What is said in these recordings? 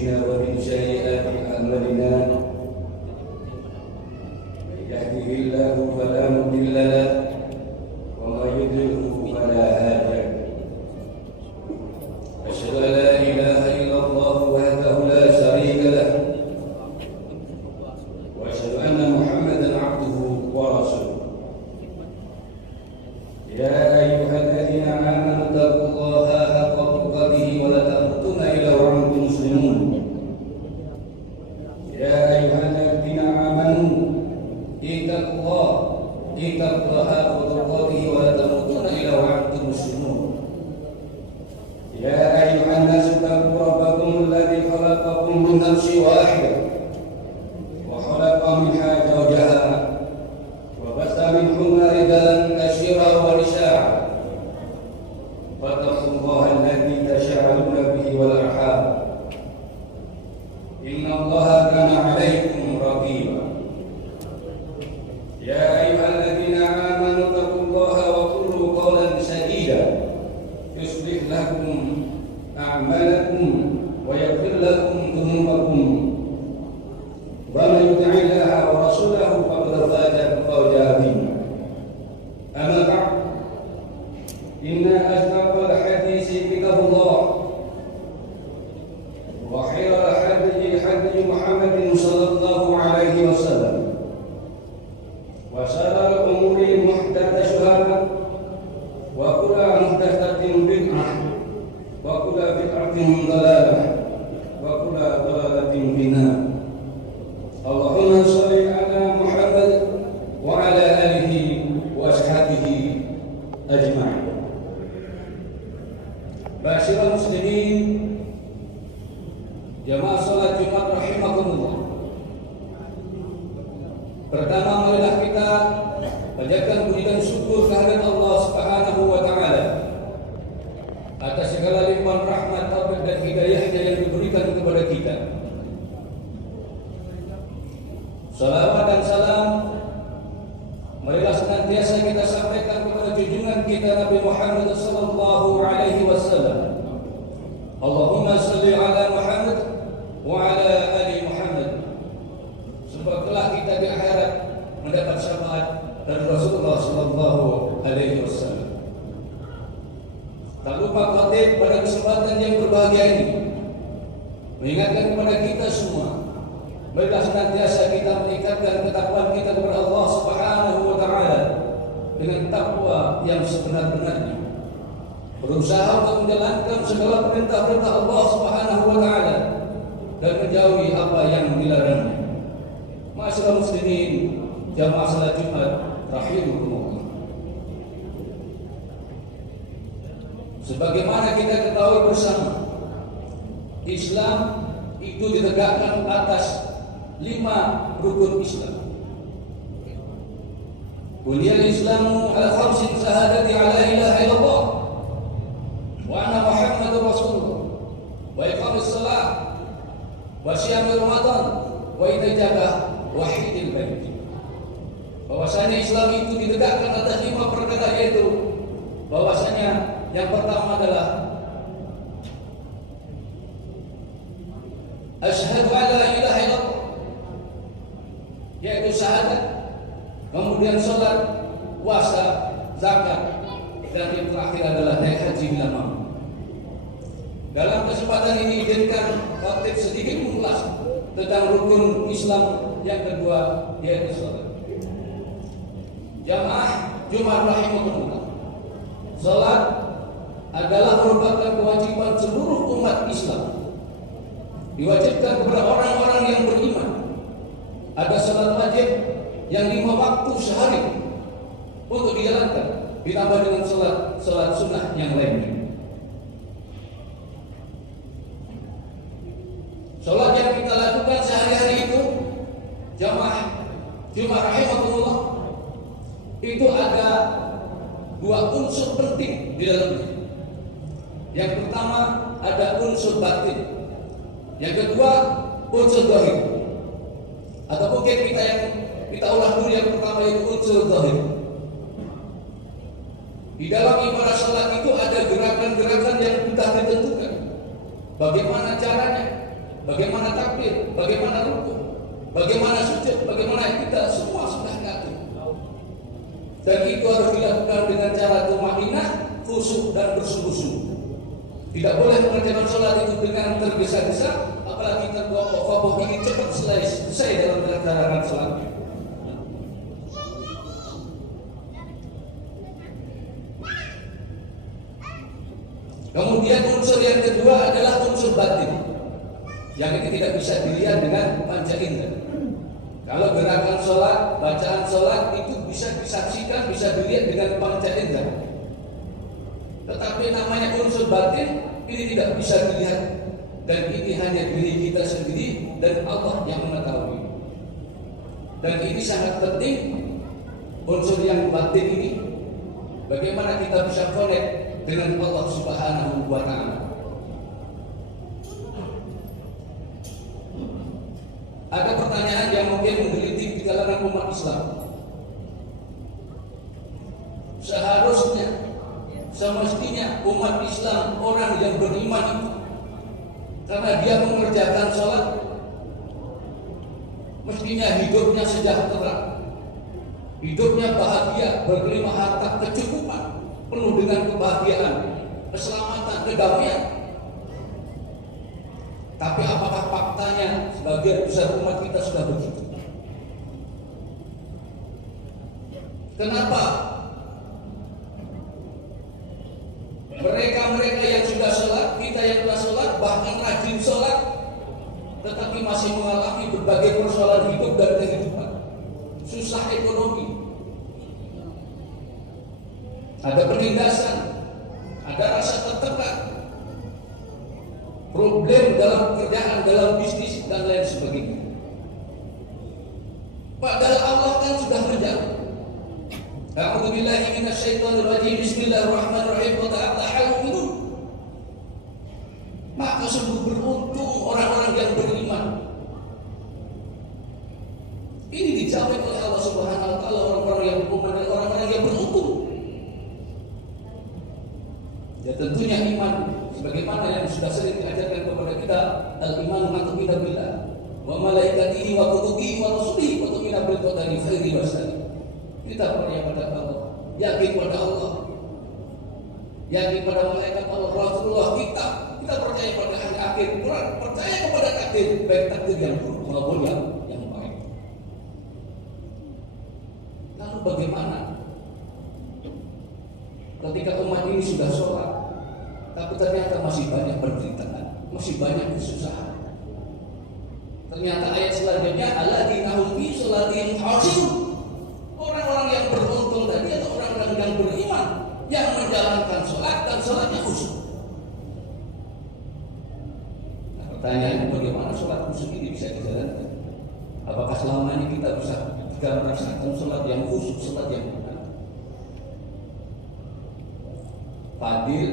أنفسنا ومن سيئات أعمالنا من يهده الله فلا مضل له ومن يضلله فلا هادي له أشهد أن لا إله إلا الله وحده لا شريك له وأشهد أن محمدا عبده ورسوله يا أيها الذين آمنوا اتقوا الله حق تقاته ولا تموتن إلا وأنتم مسلمون يا أيها الذين آمنوا اتقوا الله حق تقاته ولا تموتن إلا وأنتم مسلمون يا أيها الناس اتقوا ربكم الذي خلقكم من نفس واحدة وخلق منها زوجها وبث منهما رجالا كثيرا ونساء واتقوا الله الذي تساءلون به والأرحام إن الله كان عليكم رقيبا يا أيها الذين آمنوا اتقوا الله وقولوا قولا سديدا يصلح لكم أعمالكم ويغفر لكم ذنوبكم ومن يطع الله ورسوله فقد فاز فوزا عظيما أما بعد إن أصدق الحديث كتاب الله وخير الهدي محمد صلى الله عليه وسلم وشر الأمور محدثاتها وكل محدثة بدعة وكل بدعة ضلالة وكل ضلالة في النار اللهم صل على محمد وعلى آله وأصحابه أجمعين. Ma'asyiral muslimin, jamaah salat Jumat rahimakumullah. Pertama, marilah kita panjatkan puji dan syukur kehadirat Allah Subhanahu wa taala atas segala limpahan rahmat, taufik dan hidayahnya yang diberikan kepada kita. Salawat dan salam marilah senantiasa kita sampaikan kepada junjungan kita Nabi Muhammad sallallahu alaihi wasallam. Allahumma shalli ala Muhammad wa ala ali Muhammad. Sebab kelak kita di akhirat mendapat syafaat dari Rasulullah sallallahu alaihi wasallam. Tak lupa khatib pada kesempatan yang berbahagia ini mengingatkan kepada kita semua, marilah senantiasa kita meningkatkan ketakwaan kita kepada Allah Subhanahu wa taala dengan takwa yang sebenar-benarnya. Berusaha untuk menjalankan segala perintah-perintah Allah Subhanahu wa taala dan menjauhi apa yang dilarangnya. Ma'asyiral muslimin, jamaah salat Jumat rahimakumullah. Sebagaimana kita ketahui bersama, Islam itu ditegakkan atas 5 rukun Islam. Buniyal Islamu ala khamsin syahadati ala ilaha illallah wa anna Muhammadar Rasulullah wa iqamis shalah wa syiyami Ramadan wa itajabah wahidil bait. Bahwasanya Islam itu ditegakkan atas 5 perkara, yaitu bahwasanya yang pertama adalah asyhadu an la ilaha illallah, yaitu syahadat, kemudian salat, puasa, zakat, dan yang terakhir adalah naik haji bila mampu. Dalam kesempatan ini izinkan khatib sedikit mengulas tentang rukun Islam yang kedua, yaitu salat. Jamaah Jumat rahimakumullah, salat adalah merupakan kewajiban seluruh umat Islam. Diwajibkan kepada orang-orang yang beriman. Ada salat wajib yang 5 waktu sehari untuk dijalankan, ditambah dengan salat sunnah yang lainnya. Salat yang kita lakukan sehari-hari itu, jamaah Jumat rahimakumullah, itu ada 2 unsur penting di dalamnya. Yang pertama ada unsur batin, yang kedua unsur zahir. Atau mungkin kita ulang dulu yang pertama, itu unsur zahir. Di dalam ibadah salat itu ada gerakan-gerakan yang sudah ditentukan. Bagaimana caranya? bagaimana takbir, bagaimana rukuk, bagaimana sujud, bagaimana kita semua sudah ngatur. Dan itu harus dilakukan dengan cara tumaninah, khusyuk dan bersungguh-sungguh. Tidak boleh mengerjakan sholat itu dengan tergesa-gesa, apalagi tergopoh-gopoh ingin cepat selesai dalam mengerjakan sholatnya. Kemudian unsur yang kedua adalah unsur batin, yang ini tidak bisa dilihat dengan panca indera. Kalau gerakan sholat, bacaan sholat itu bisa disaksikan, bisa dilihat dengan panca indera. Tetapi namanya unsur batin ini tidak bisa dilihat, dan ini hanya diri kita sendiri dan Allah yang mengetahui. Dan ini sangat penting, unsur yang batin ini, bagaimana kita bisa connect dengan Allah Subhanahu wa Ta'ala. Ada pertanyaan yang mungkin menggelitik di kalangan umat Islam. Seharusnya, semestinya umat Islam, orang yang beriman itu, karena dia mengerjakan sholat, mestinya hidupnya sejahtera, hidupnya bahagia, berkelima harta, kecukupan, penuh dengan kebahagiaan, keselamatan, kedamaian. Tapi apakah faktanya sebagian besar umat kita sudah begitu? Kenapa mereka yang sudah sholat, kita yang telah sholat, bahkan rajin sholat, tetapi masih mengalami berbagai persoalan hidup dan kehidupan, susah ekonomi, ada penindasan, ada rasa tertekan, problem dalam pekerjaan, dalam bisnis, dan lain sebagainya. Padahal Allah kan sudah menjawab. A'udzubillahi minasyaitonir rajim. Bismillahirrahmanirrahim. Wa ta'ala. Maka sungguh beruntung orang-orang yang beriman. Ini dijamin oleh Allah Subhanahu wa Ta'ala, orang-orang yang beriman dan orang-orang yang beruntung. Ya tentunya iman, sebagaimana yang sudah sering diajarkan kepada kita, al-iman ma tu'minu billah wa malaikatihi wa kutubihi wa rusulihi wa tu'minu bil qadari khairihi wa syarrihi. Kita percaya pada Allah, yakin pada Allah, yakin pada malaikat Allah, Rasulullah kita percaya pada hari akhir, percaya kepada takdir, baik takdir yang buruk maupun yang baik. Lalu bagaimana ketika umat ini sudah sholat, tapi ternyata masih banyak penderitaan, masih banyak kesusahan? Ternyata ayat selanjutnya, alladzina hum fi sholatihim khashi'un. Orang-orang yang beruntung tadi atau orang-orang yang beriman yang menjalankan sholat dan sholatnya khusyuk. Nah, pertanyaannya, bagaimana sholat khusyuk ini bisa dijalankan? Apakah selama ini kita bisa merasakan sholat yang khusyuk, sholat yang benar? Fadil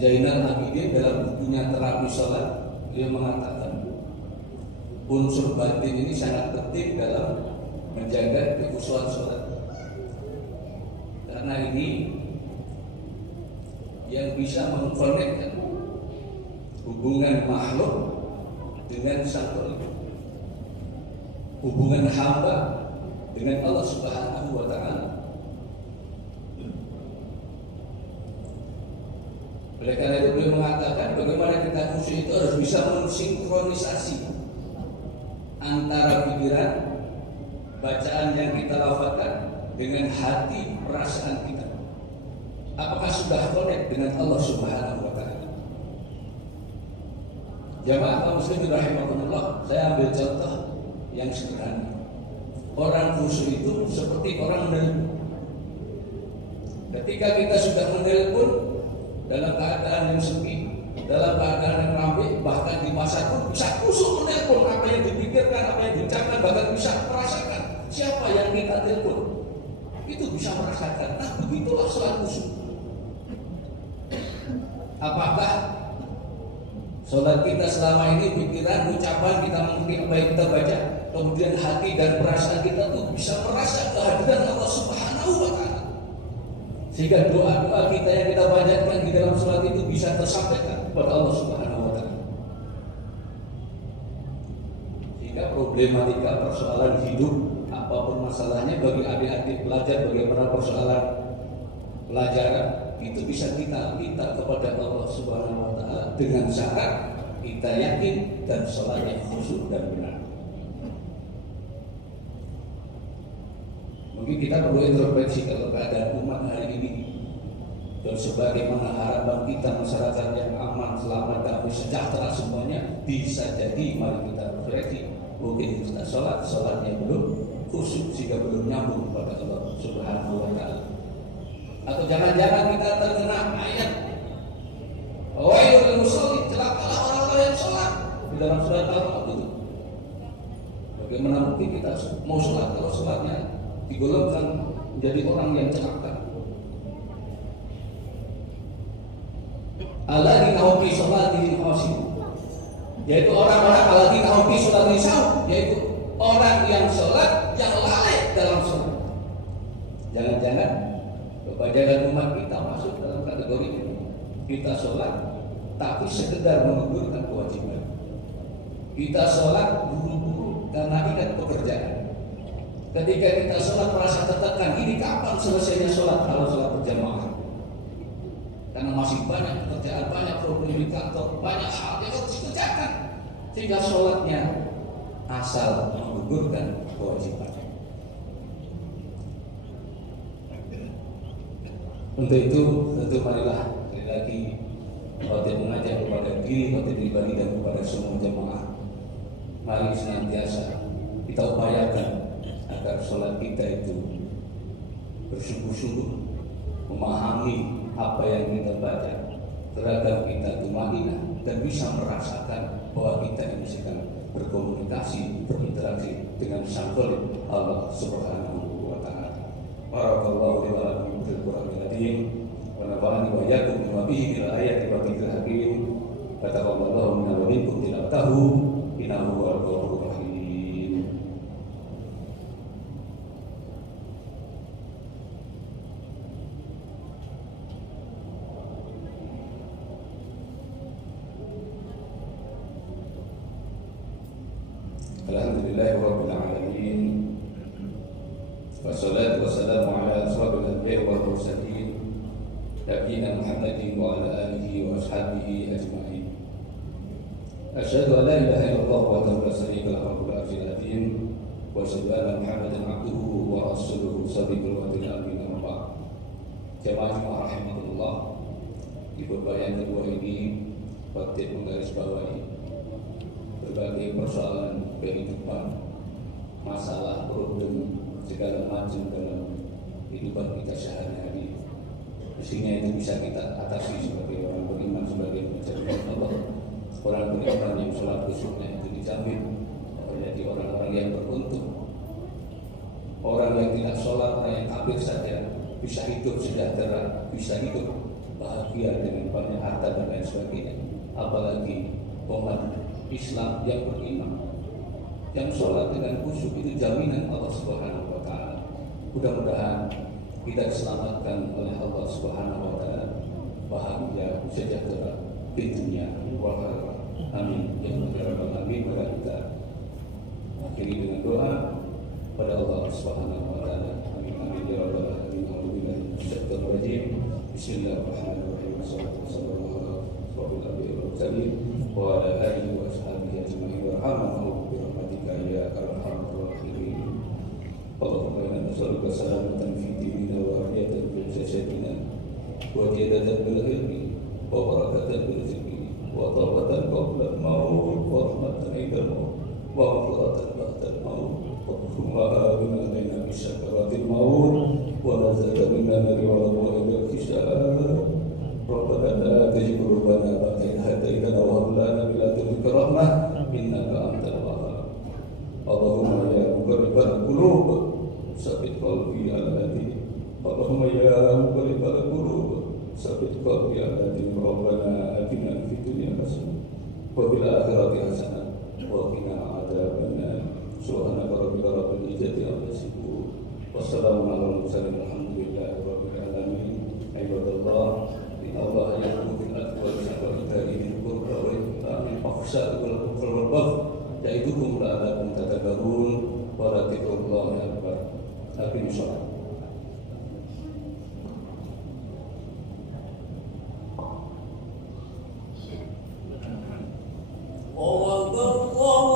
Zainal Abidin dalam bukunya Terapi Sholat, dia mengatakan unsur batin ini sangat penting dalam menjaga kekhusyuan sholat. Karena ini yang bisa mengkonekkan hubungan makhluk dengan Sang Khaliq, hubungan hamba dengan Allah Subhanahu wa Ta'ala. Oleh karena itu beliau mengatakan bagaimana kita khusyuk itu harus bisa mensinkronisasi antara pikiran, bacaan yang kita lafazkan dengan hati, perasaan kita. Apakah sudah connect dengan Allah Subhanahu wa Ta'ala? Jamaah kaum muslimin rahimakumullah, saya ambil contoh yang sederhana. Orang khusyuk itu seperti orang menelpon. Ketika kita sudah menelpon dalam keadaan yang sepi, dalam keadaan yang ramai, bahkan di masa pun bisa khusyuk menelpon, apa yang dipikirkan, apa yang diucapkan, bahkan bisa merasakan siapa yang kita telepon, itu bisa merasakan. Nah, begitulah sholat khusyuk. Apakah sholat kita selama ini pikiran, ucapan kita mungkin apa yang kita baca, kemudian hati dan perasaan kita tuh bisa merasa kehadiran Allah Subhanahu wa Ta'ala, sehingga doa-doa kita yang kita panjatkan di dalam sholat itu bisa tersampaikan kepada Allah Subhanahu wa Ta'ala? problematika persoalan hidup, apapun masalahnya bagi adik-adik pelajar, bagaimana persoalan pelajaran, itu bisa kita minta kepada Allah Subhanahu wa Ta'ala dengan syarat kita yakin dan sholatnya khusyuk dan benar. Mungkin kita perlu introspeksi kalau keadaan umat hari ini dan sebagaimana harapan kita masyarakat yang aman, selamat, damai, sejahtera semuanya, bisa jadi mari kita refleksi. Mungkin kita sholatnya belum khusyuk sehingga belum nyambung kepada Allah Subhanahu wa Ta'ala. Atau jangan-jangan kita terkena ayat wailul musallin, celakalah orang-orang yang sholat di dalam surat Al-Baqarah itu. Bagaimana mungkin kita mau sholat kalau sholatnya digolongkan menjadi orang yang celaka? Alladzina hum fi sholatihim khashi'un, yaitu orang-orang alladzina hum fi sholatihim khashi'un, yaitu orang yang sholat yang lalai dalam sholat. Jangan-jangan kebanyakan umat kita masuk dalam kategori ini. Kita sholat tapi sekedar menggugurkan kewajiban. Kita sholat buru-buru karena ingat pekerjaan. Ketika kita sholat merasa tertekan, ini kapan selesainya sholat kalau sholat berjamaah? Karena masih banyak pekerjaan, banyak problem di kantor, banyak hal yang harus dikerjakan, sehingga sholatnya asal menggugurkan kewajiban. Untuk itu tentu marilah sekali lagi khotib mengajak kepada diri, khotib pribadi dan kepada semua jemaah, mari senantiasa kita upayakan agar sholat kita itu bersungguh-sungguh memahami apa yang kita baca, terhadap kita tumanina dan bisa merasakan bahwa kita ini sedang berkomunikasi, berinteraksi dengan Sang Khalik Allah Subhanahu wa Ta'ala. Barakallahu li wa lakum fil Qur'anil Azim wa nafa'ani wa iyyakum bima fihi minal ayati wa dzikril hakim. Taqabbalallahu minna wa minkum tilawatahu innahu huwal ghafurur rahim. Alhamdulillahirabbil alamin. Wassalatu wassalamu ala asyrafil anbiya'i wal mursalin nabiyina Muhammadin wa ala alihi wa ashabihi ajma'in. Asyhadu an la ilaha illallah wahdahu la syarika lahu wa asyhadu anna Muhammadan abduhu wa rasuluhu shadiqul wa'dil amin. Jamaah rahimahullah, di khutbah yang kedua ini khotib menggarisbawahi berbagai persoalan kehidupan, masalah, problem, segala macam dalam kehidupan kita sehari-hari. Mestinya itu bisa kita atasi sebagai orang beriman, sebagai pencari Allah. Orang beriman yang sholat khusyuknya itu dijamin menjadi orang-orang yang beruntung. Orang yang tidak sholat, orang yang kafir saja bisa hidup sejahtera, bisa hidup bahagia dengan banyak harta dan lain sebagainya. Apalagi umat Islam yang beriman, yang sholat dengan khusyuk, itu jaminan Allah Subhanahu wa Ta'ala. Mudah-mudahan kita diselamatkan oleh Allah Subhanahu wa Ta'ala, bahagia sejahtera di dunia wal akhirah. Amin ya rabbal alamin. Maka kita akhiri dengan doa pada Allah Subhanahu wa Ta'ala. Amin amin ya rabbal alamin. Bismillahirrahmanirrahim. Sallallahu alaihi wasallam wa ala alihi wa sahbihi ajma'in. Warhamna bi rahmatika ya arhamar rahimin. Allahumma inna nas'aluka salamatan fi dinina wa afiyatan fi jasadina wa ziyadatan bil ilmi wa barakatan bil rizqi wa tawbatan qabla al-maut wa rahmatan inda al-maut wa maghfiratan ba'da al-maut wa rahmatan alaina bi sakaratil maut wa nazata minna wa ila al-hisab. Rabbana la tuzigh qulubana ba'da idh hadaytana wa hab lana min ladunka rahmah innaka antal wahhab. Allahumma ya muqallibal qulub tsabbit qalbi ala dinik. Allahumma ya muqallibal qulub tsabbit qalbi ala dinik. Rabbana atina fid dunya hasanah wa fil akhirati hasanah wa qina adzabannar. Subhanaka rabbika rabbil izzati amma yasifun. Wassalamu ala mursalin walhamdulillahi rabbil alamin. Ibadallah, Allah yang mungkin atual sahabat dari qurba wa min afsal wal qurba ya'idukum la'allakum tatadhakkarun wa la dzikrullahi akbar. Aqimus shalah. Allahu Akbar.